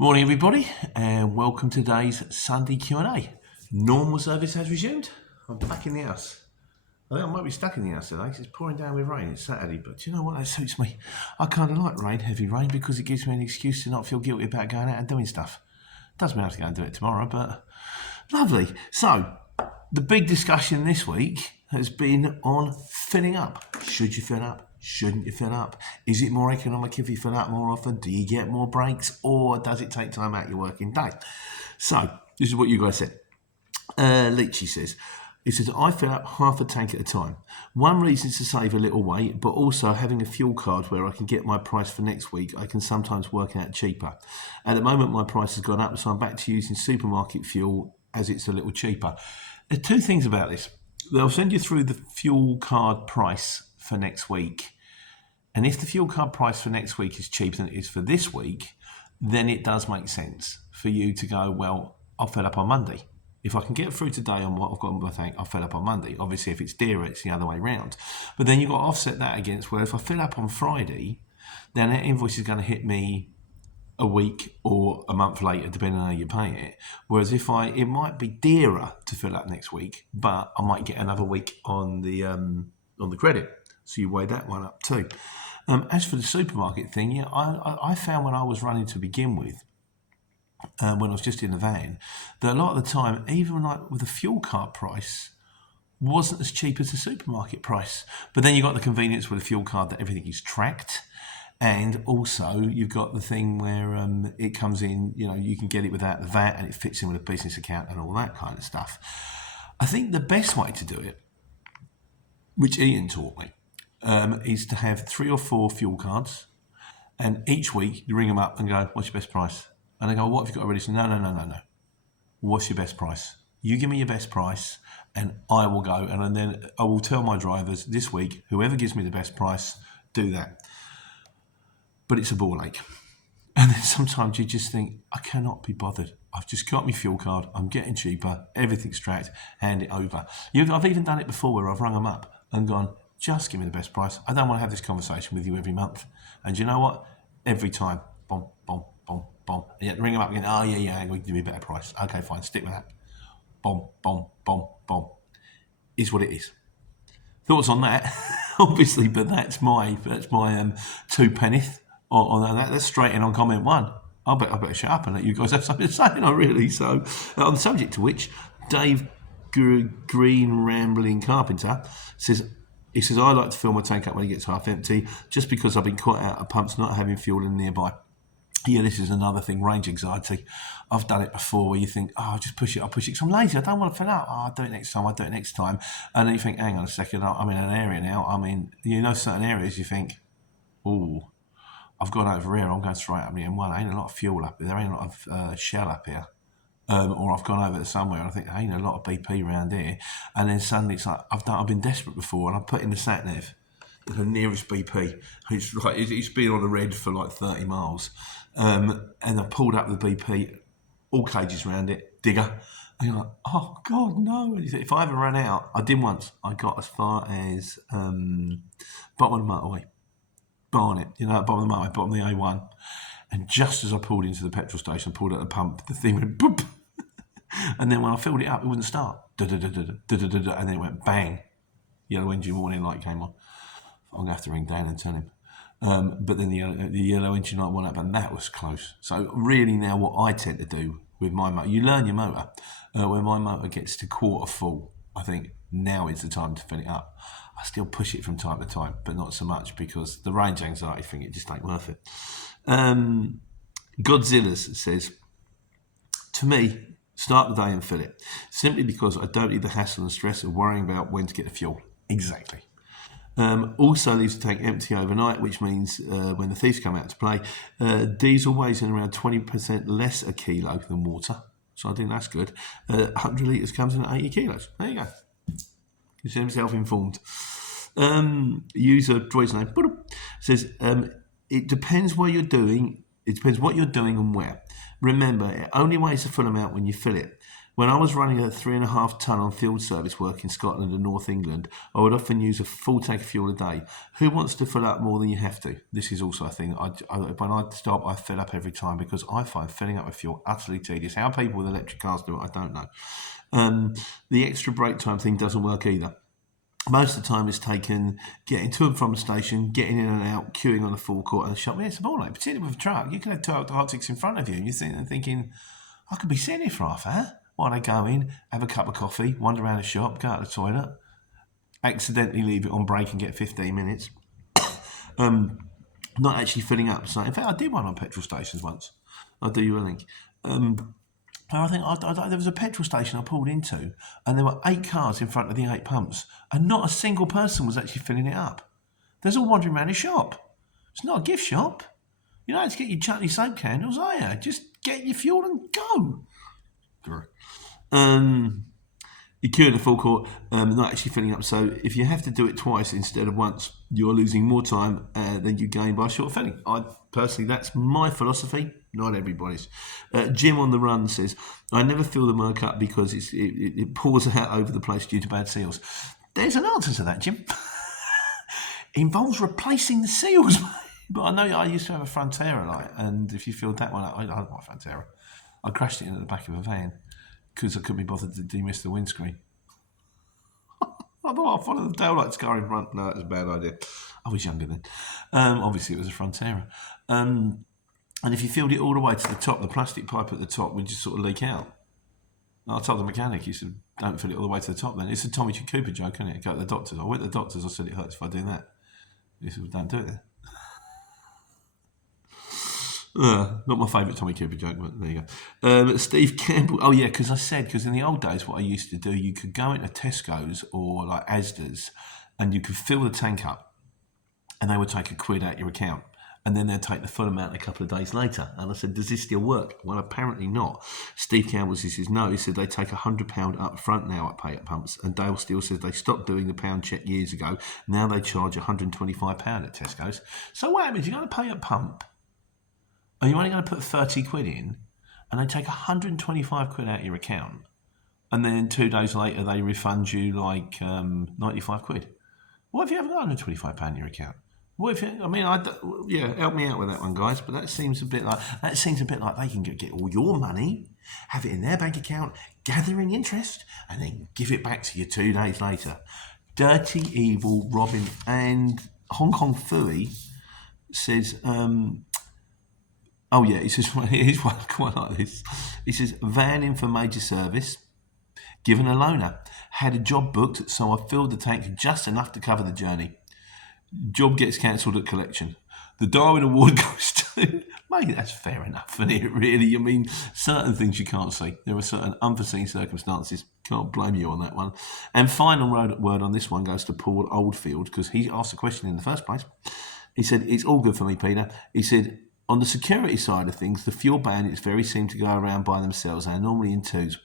Morning everybody and welcome to today's Sunday Q&A. Normal service has resumed. I'm back in the house. I think I might be stuck in the house today because it's pouring down with rain. It's Saturday, but do you know what? That suits me. I kind of like rain, heavy rain, because it gives me an excuse to not feel guilty about going out and doing stuff. Does mean I have to go and do it tomorrow, but lovely. So, the big discussion this week has been on filling up. Should you fill up? Shouldn't you fill up? Is it more economic if you fill up more often? Do you get more breaks? Or does it take time out of your working day? So, this is what you guys said. Leachy says, I fill up half a tank at a time. One reason is to save a little weight, but also having a fuel card where I can get my price for next week, I can sometimes work out cheaper. At the moment, my price has gone up, so I'm back to using supermarket fuel as it's a little cheaper. There are two things about this. They'll send you through the fuel card price for next week. And if the fuel card price for next week is cheaper than it is for this week, then it does make sense for you to go, well, I'll fill up on Monday. If I can get through today on what I've got in my tank, I'll fill up on Monday. Obviously, if it's dearer, it's the other way round. But then you've got to offset that against, well, if I fill up on Friday, then that invoice is going to hit me a week or a month later, depending on how you pay it. Whereas it might be dearer to fill up next week, but I might get another week on the credit. So you weigh that one up too. As for the supermarket thing, yeah, I found when I was running to begin with, when I was just in the van, that a lot of the time, even like with the fuel card price, wasn't as cheap as the supermarket price. But then you've got the convenience with a fuel card that everything is tracked. And also you've got the thing where it comes in, you can get it without the VAT and it fits in with a business account and all that kind of stuff. I think the best way to do it, which Ian taught me, is to have 3 or 4 fuel cards, and each week you ring them up and go, what's your best price? And they go, what have you got already? So, no. What's your best price? You give me your best price and I will go, and then I will tell my drivers this week, whoever gives me the best price, do that. But it's a ball ache. And then sometimes you just think, I cannot be bothered. I've just got my fuel card, I'm getting cheaper, everything's tracked, hand it over. I've even done it before where I've rung them up and gone, just give me the best price. I don't want to have this conversation with you every month. And you know what? Every time, boom, boom, boom, boom. And you have to ring them up again, oh yeah, we can give me a better price. Okay, fine, stick with that. Boom, boom, boom, boom. Is what it is. Thoughts on that? Obviously, but that's my 2 penneth on that. That's straight in on comment 1. I better shut up and let you guys have something to say, really. So, on the subject to which, Dave Green Rambling Carpenter says, I like to fill my tank up when it gets half empty, just because I've been caught out of pumps not having fuel in nearby. Yeah, this is another thing, range anxiety. I've done it before where you think, I'll push it, because I'm lazy, I don't want to fill up. I'll do it next time. And then you think, hang on a second, I'm in an area now. Certain areas you think, I've gone over here, I'm going straight up the M1. There ain't a lot of fuel up there, ain't a lot of Shell up here. Or I've gone over to somewhere and I think, there ain't a lot of BP around here. And then suddenly it's like, I've been desperate before, and I put in the sat nav, the nearest BP. It's been on the red for like 30 miles. And I pulled up the BP, all cages around it, digger. And you're like, oh God, no. If I ever ran out, I did once. I got as far as bottom of the motorway, Barnet, bottom of the motorway, bottom of the A1. And just as I pulled into the petrol station, pulled out the pump, the thing went boop. And then when I filled it up, it wouldn't start. And then it went bang. Yellow engine warning light came on. I'm going to have to ring Dan and tell him. But then the yellow engine light went up, and that was close. So really now what I tend to do with my motor, you learn your motor. When my motor gets to quarter full, I think now is the time to fill it up. I still push it from time to time, but not so much, because the range anxiety thing, it just ain't worth it. Godzilla says, to me, start the day and fill it, simply because I don't need the hassle and stress of worrying about when to get the fuel. Exactly. Also leaves the tank empty overnight, which means when the thieves come out to play, diesel weighs in around 20% less a kilo than water. So I think that's good. 100 litres comes in at 80 kilos. There you go. Consider himself informed. User Droid's name says, it depends what you're doing. It depends what you're doing and where. Remember, it only weighs the full amount when you fill it. When I was running a 3.5 tonne on field service work in Scotland and North England, I would often use a full tank of fuel a day. Who wants to fill up more than you have to? This is also a thing. When I stop, I fill up every time because I find filling up with fuel utterly tedious. How people with electric cars do it, I don't know. The extra brake time thing doesn't work either. Most of the time it's taken getting to and from the station, getting in and out, queuing on the forecourt and the shop. It's a ball ache, particularly with a truck. You can have two Arctics in front of you and you're thinking, I could be sitting here for half an hour. While they go in, have a cup of coffee, wander around the shop, go out to the toilet, accidentally leave it on break and get 15 minutes. Not actually filling up. So, in fact, I did one on petrol stations once. I'll do you a link. I think there was a petrol station I pulled into, and there were 8 cars in front of the 8 pumps, and not a single person was actually filling it up. They're all wandering around the shop. It's not a gift shop. You don't have to get your chutney soap candles, are you? Just get your fuel and go. You queue in the forecourt, not actually filling up. So if you have to do it twice instead of once, you're losing more time than you gain by short filling. Personally, that's my philosophy, not everybody's. Jim on the Run says, I never fill the Merc up because it pours out over the place due to bad seals. There's an answer to that, Jim. It involves replacing the seals. But I know I used to have a Frontera, and if you filled that one up, I don't know my Frontera. I crashed it into the back of a van because I couldn't be bothered to demist the windscreen. I thought I'd follow the taillights car in front. No, it was a bad idea. I was younger then. Obviously, it was a Frontera. And if you filled it all the way to the top, the plastic pipe at the top would just sort of leak out. I told the mechanic, he said, don't fill it all the way to the top then. It's a Tommy Cooper joke, isn't it? Go to the doctors. I went to the doctors, I said, it hurts if I do that. He said, well, don't do it then. Not my favourite Tommy Cooper joke, but there you go. Steve Campbell. Oh, yeah, because in the old days, what I used to do, you could go into Tesco's or like Asda's and you could fill the tank up and they would take £1 out your account. And then they'd take the full amount a couple of days later. And I said, does this still work? Well, apparently not. Steve Campbell says, no. He said they take £100 up front now at pay at pumps. And Dale Steele says they stopped doing the pound check years ago. Now they charge £125 at Tesco's. So what happens? You're going to pay at pump. And you're only going to put £30 in, and they take £125 out of your account, and then 2 days later they refund you like £95. What if you haven't got £125 in your account? What if you, help me out with that one, guys. But that seems a bit like they can get all your money, have it in their bank account, gathering interest, and then give it back to you 2 days later. Dirty, evil Robin. And Hong Kong Fooey says. Oh yeah, he says, here's one quite like this. He says, van in for major service, given a loaner. Had a job booked, so I filled the tank just enough to cover the journey. Job gets cancelled at collection. The Darwin Award goes to... Mate, that's fair enough, isn't it, really? I mean, certain things you can't see. There are certain unforeseen circumstances. Can't blame you on that one. And final word on this one goes to Paul Oldfield, because he asked the question in the first place. He said, it's all good for me, Peter. He said... On the security side of things, the fuel bandits very seem to go around by themselves. They're normally in twos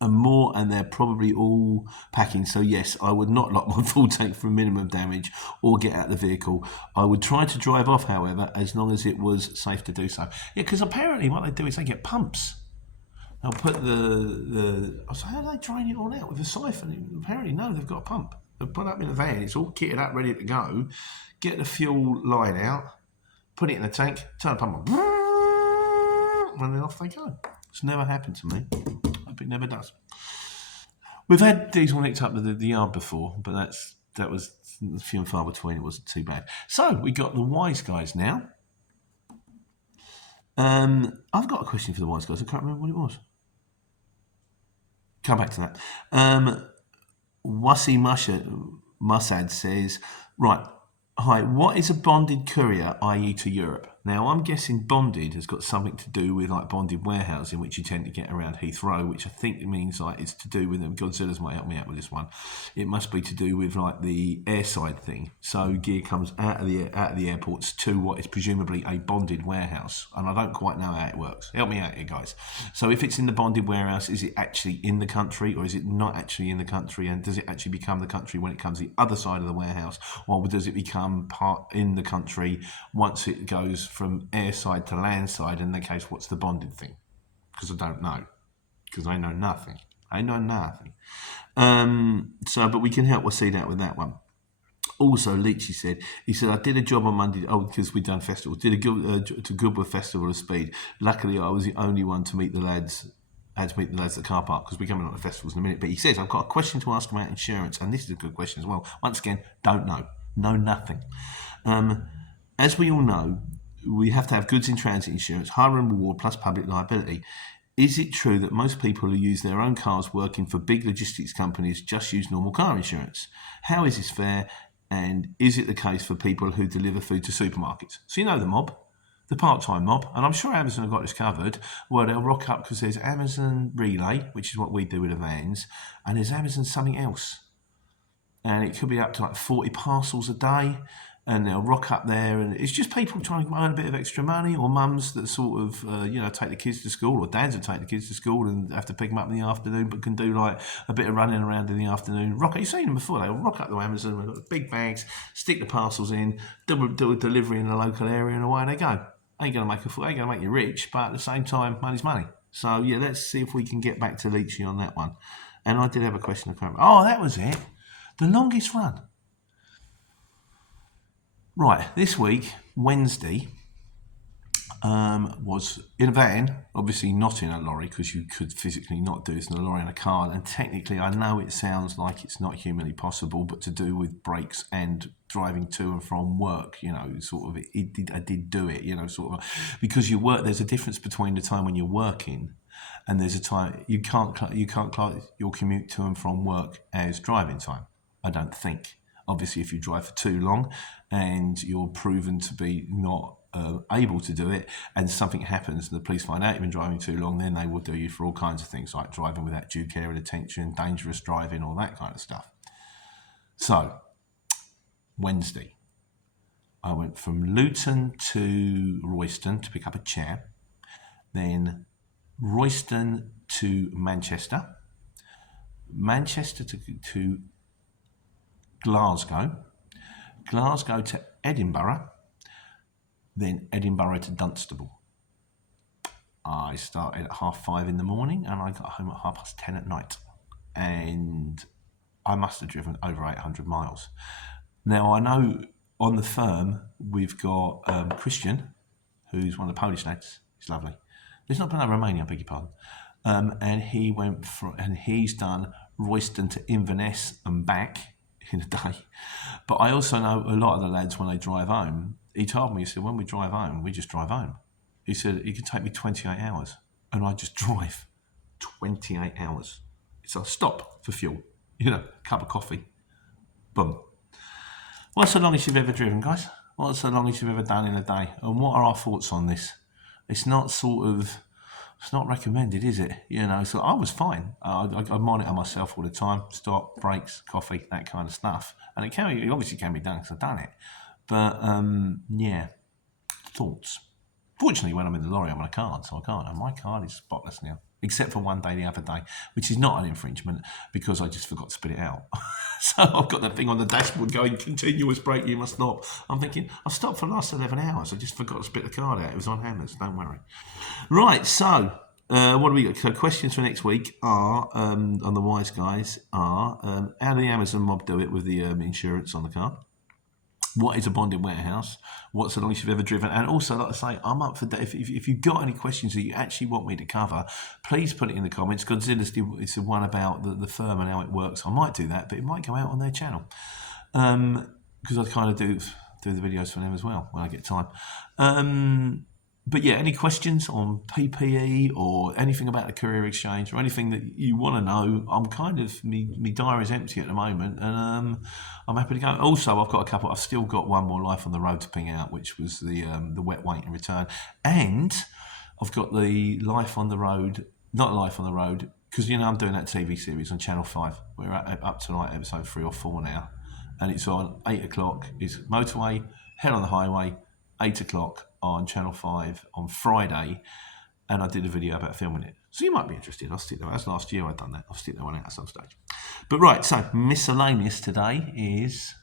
and they're probably all packing. So yes, I would not lock my full tank for minimum damage or get out of the vehicle. I would try to drive off, however, as long as it was safe to do so. Yeah, because apparently what they do is they get pumps. They'll put I was like, how do they drain it all out with a siphon? Apparently, no, they've got a pump. They'll put it up in a van. It's all kitted up, ready to go. Get the fuel line out. Put it in the tank, turn the pump on, and then off they go. It's never happened to me. I hope it never does. We've had diesel nicked up at the yard before, but that was few and far between. It wasn't too bad. So we got the wise guys now. I've got a question for the wise guys. I can't remember what it was. Come back to that. Wasi Musad says, right. Hi, what is a bonded courier, i.e. to Europe? Now, I'm guessing bonded has got something to do with like bonded warehousing, which you tend to get around Heathrow, which I think means like it's to do with them. Godzilla's might help me out with this one. It must be to do with like the airside thing. So gear comes out of the airports to what is presumably a bonded warehouse, and I don't quite know how it works. Help me out here, guys. So if it's in the bonded warehouse, is it actually in the country, or is it not actually in the country? And does it actually become the country when it comes the other side of the warehouse, or does it become part in the country once it goes from airside to landside? In that case, what's the bonded thing? Because I don't know. because I know nothing. I know nothing. But we can help Waseed out with that one. Also, Leachy said, I did a job on Monday, because we'd done festivals, did a to Goodwood Festival of Speed. Luckily, I was the only one to meet the lads, had to meet the lads at the car park, because we're coming on the festivals in a minute. But he says, I've got a question to ask about insurance, and this is a good question as well. Once again, don't know. Know nothing. As we all know, we have to have goods in transit insurance, hire and reward plus public liability. Is it true that most people who use their own cars working for big logistics companies just use normal car insurance? How is this fair? And is it the case for people who deliver food to supermarkets? So you know the mob, the part-time mob, and I'm sure Amazon have got this covered, where they'll rock up because there's Amazon Relay, which is what we do with the vans, and there's Amazon something else. And it could be up to like 40 parcels a day, and they'll rock up there, and it's just people trying to earn a bit of extra money, or mums that sort of, take the kids to school, or dads that take the kids to school and have to pick them up in the afternoon, but can do like a bit of running around in the afternoon. You've seen them before, they'll rock up to Amazon, they've got the big bags, stick the parcels in, do a delivery in the local area, and away they go. Ain't going to make you rich, but at the same time, money's money. So yeah, let's see if we can get back to Leachy on that one. And I did have a question. Oh, that was it. The longest run. Right, this week, Wednesday, was in a van, obviously not in a lorry, because you could physically not do this in a lorry and a car. And technically, I know it sounds like it's not humanly possible, but to do with breaks and driving to and from work, I did do it, because you work. There's a difference between the time when you're working, and there's a time you can't class your commute to and from work as driving time. I don't think. Obviously, if you drive for too long and you're proven to be not able to do it, and something happens and the police find out you've been driving too long, then they will do you for all kinds of things like driving without due care and attention, dangerous driving, all that kind of stuff. So, Wednesday, I went from Luton to Royston to pick up a chair, then Royston to Manchester to Glasgow to Edinburgh, then Edinburgh to Dunstable. I started at 5:30 in the morning and I got home at 10:30 at night. And I must have driven over 800 miles. Now, I know on the firm we've got Christian, who's one of the Polish lads. He's lovely. There's not been a Romania, I beg your pardon. And he's done Royston to Inverness and back in a day. But I also know a lot of the lads, when they drive home, he told me, he said, when we drive home, we just drive home. He said, it could take me 28 hours and I just drive 28 hours. It's a stop for fuel, cup of coffee, boom. What's the longest you've ever driven, guys? What's the longest you've ever done in a day? And what are our thoughts on this? It's not recommended, is it? So I was fine. I monitor myself all the time. Stop, breaks, coffee, that kind of stuff. And it obviously can be done because I've done it. But, thoughts. Fortunately, when I'm in the lorry, I'm on a card, so I can't. And my card is spotless now, except for one day the other day, which is not an infringement because I just forgot to spit it out. So I've got that thing on the dashboard going, continuous brake, you must stop. I'm thinking, I've stopped for the last 11 hours. I just forgot to spit the card out. It was on hammers, don't worry. Right, so what do we got? So questions for next week are, on the Wise Guys, are how do the Amazon mob do it with the insurance on the car? What is a bonded warehouse? What's the longest you've ever driven? And also, like I say, I'm up for that. If you've got any questions that you actually want me to cover, please put it in the comments. Godzilla's it's the one about the firm and how it works. I might do that, but it might go out on their channel. Because I kind of do the videos for them as well when I get time. But yeah, any questions on PPE or anything about the courier exchange or anything that you want to know, I'm kind of, my diary is empty at the moment and I'm happy to go. Also, I've still got one more Life on the Road to ping out, which was the wet wait and return. And I've got the Life on the Road, not Life on the Road, because I'm doing that TV series on Channel 5. We're up to like episode 3 or 4 now. And it's on 8 o'clock, it's motorway, hell on the highway, 8 o'clock on Channel 5 on Friday, and I did a video about filming it. So you might be interested. I'll stick that. That's last year I'd done that. I'll stick that one out at some stage. But right, so miscellaneous today is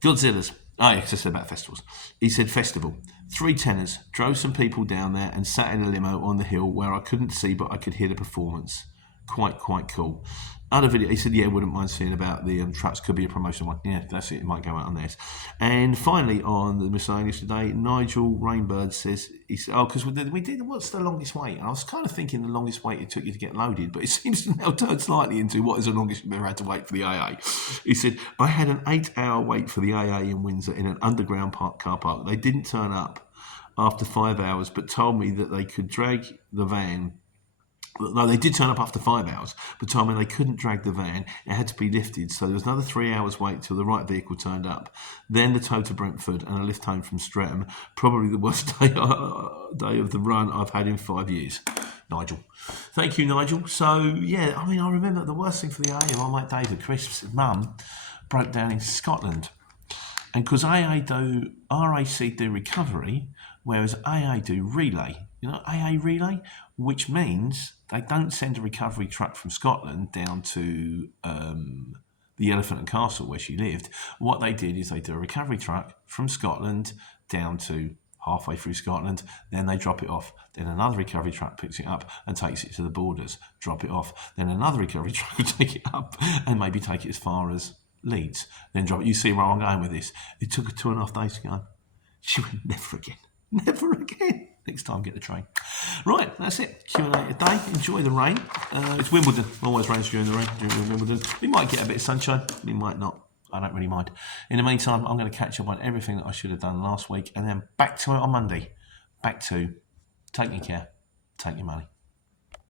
Godzilla's. Oh, yeah, because I said about festivals. He said festival. 3 tenors, drove some people down there and sat in a limo on the hill where I couldn't see but I could hear the performance. Quite cool. Other video, he said, yeah, wouldn't mind seeing about the trucks, could be a promotional one. Yeah, that's it might go out on this. And finally, on the miscellaneous today, Nigel Rainbird says, he said, oh, because we did, what's the longest wait? And I was kind of thinking the longest wait it took you to get loaded, but it seems to now turn slightly into what is the longest you've ever had to wait for the AA. He said, I had an 8-hour wait for the AA in Windsor in an underground car park. They didn't turn up after 5 hours, but told me that they could drag the van. No, they did turn up after 5 hours, but told me they couldn't drag the van. It had to be lifted, so there was another 3 hours wait till the right vehicle turned up. Then the tow to Brentford and a lift home from Streatham. Probably the worst day of the run I've had in 5 years. Nigel. Thank you, Nigel. So, yeah, I mean, I remember the worst thing for the AA, my mate David Crisp's mum broke down in Scotland. And because RAC do recovery, whereas AA do relay. You know, AA relay, which means they don't send a recovery truck from Scotland down to the Elephant and Castle where she lived. What they did is they do a recovery truck from Scotland down to halfway through Scotland, then they drop it off. Then another recovery truck picks it up and takes it to the borders, drop it off. Then another recovery truck will take it up and maybe take it as far as Leeds, then drop it. You see where I'm going with this. It took her 2.5 days to go. She went, never again. Never again. Next time, get the train. Right, that's it. Q&A today. Enjoy the rain. It's Wimbledon. Always rains during the rain, during Wimbledon. We might get a bit of sunshine. We might not. I don't really mind. In the meantime, I'm going to catch up on everything that I should have done last week and then back to it on Monday. Back to taking care, take your money.